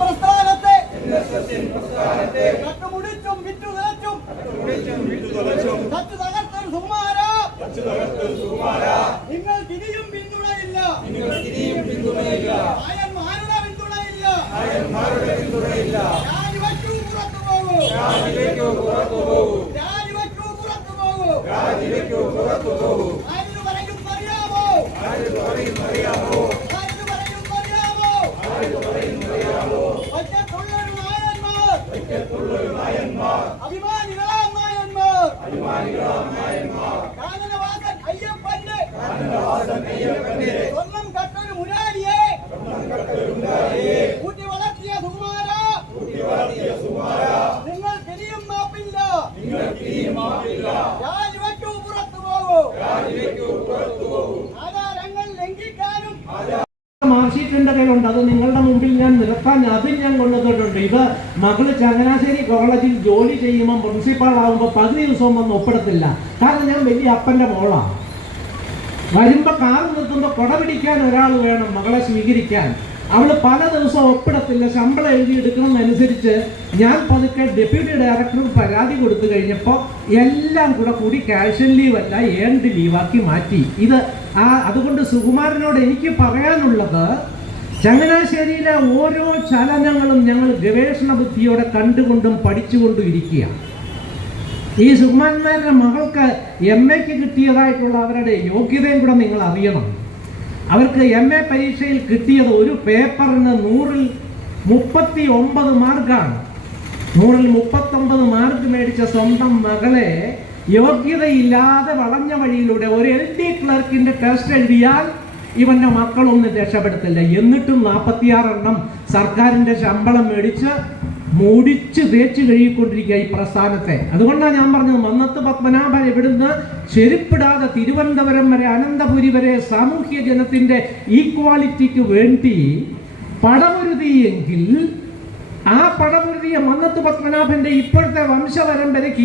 പ്രസ്ഥാനത്തെ കട്ടുമുടിച്ചും വിറ്റു നിലച്ചും തച്ചു തകർത്തൊരു സുകുമാര. നിങ്ങൾ തിരിയും പിന്തുണയില്ല. ആയന്മാരുടെ പിന്തുണയില്ല. രാജിവെക്കൂ പുറത്തു പോകൂ. രാജിവെക്കൂ പുറത്തു പോകൂ. ആര് നായന്മാർ കാനനവാസൻ അയ്യപ്പന്റെ സ്വർണം കട്ടൊരു മുരാരിയെ കൂട്ടി വളർത്തിയ സുകുമാര നിങ്ങൾ തിരിയും മാപ്പില്ല രാജിവെക്കൂ പുറത്തു പോകൂ ആധാരങ്ങൾ ലംഘിക്കാനും മാർക്ക്ഷീറ്റ് എന്റെ കയ്യിലുണ്ട് അത് നിങ്ങളുടെ മുമ്പിൽ ഞാൻ നിരത്താൻ അതും ഞാൻ കൊണ്ടുവന്നിട്ടുണ്ട്. ഇത് മകൾ ചങ്ങനാശ്ശേരി കോളേജിൽ ജോലി ചെയ്യുമ്പോൾ പ്രിൻസിപ്പാൾ ആകുമ്പോൾ പകുതി ദിവസവും വന്ന് ഒപ്പിടത്തില്ല. കാരണം ഞാൻ വലിയ അപ്പന്റെ മോളാണ് വരുമ്പോൾ കാർ നിർത്തുമ്പോൾ കൊട പിടിക്കാൻ ഒരാൾ വേണം മകളെ സ്വീകരിക്കാൻ. അവൾ പല ദിവസവും ഒപ്പിടത്തില്ല. ശമ്പളം എഴുതി എടുക്കണമെന്നനുസരിച്ച് ഞാൻ പതുക്കെ ഡെപ്യൂട്ടി ഡയറക്ടർ പരാതി കൊടുത്തു കഴിഞ്ഞപ്പോൾ എല്ലാം കൂടെ കൂടി കാഷ്വൽ ലീവ് അല്ല ഏണ്ട് ലീവാക്കി മാറ്റി. ഇത് ആ അതുകൊണ്ട് സുകുമാരനോട് എനിക്ക് പറയാനുള്ളത് ചങ്ങനാശ്ശേരിയിലെ ഓരോ ചലനങ്ങളും ഞങ്ങൾ ഗവേഷണ ബുദ്ധിയോടെ കണ്ടുകൊണ്ടും പഠിച്ചുകൊണ്ടും ഇരിക്കുകയാണ്. ഈ സുകുമാരന്മാരുടെ മകൾക്ക് എം എക്ക് കിട്ടിയതായിട്ടുള്ള അവരുടെ യോഗ്യതയും കൂടെ നിങ്ങൾ അറിയണം. അവർക്ക് എം എ പരീക്ഷയിൽ കിട്ടിയത് ഒരു പേപ്പറിന് നൂറിൽ മുപ്പത്തി ഒമ്പത് മാർക്കാണ്. നൂറിൽ മുപ്പത്തൊമ്പത് മാർക്ക് മേടിച്ച സ്വന്തം മകളെ യോഗ്യതയില്ലാതെ വളഞ്ഞ വഴിയിലൂടെ ഒരു എൽ ഡി ക്ലർക്കിന്റെ ടെസ്റ്റ് എഴുതിയാൽ ഇവന്റെ മക്കളൊന്നും രക്ഷപ്പെടുത്തില്ല. എന്നിട്ടും നാൽപ്പത്തിയാറെണ്ണം സർക്കാരിന്റെ ശമ്പളം മേടിച്ച് മുടിച്ച് തേച്ച് കഴുകിക്കൊണ്ടിരിക്കുക ഈ പ്രസ്ഥാനത്തെ. അതുകൊണ്ടാണ് ഞാൻ പറഞ്ഞത് മന്നത്ത് പത്മനാഭൻ ഇവിടുന്ന് ചെരുപ്പിടാതെ തിരുവനന്തപുരം വരെ അനന്തപുരി വരെ സാമൂഹ്യ ജനത്തിന്റെ ഈക്വാലിറ്റിക്ക് വേണ്ടി പടമൊരുതിയെങ്കിൽ ആ പടമൊരുതിയ മന്നത്ത് പത്മനാഭന്റെ ഇപ്പോഴത്തെ വംശപരമ്പരയ്ക്ക്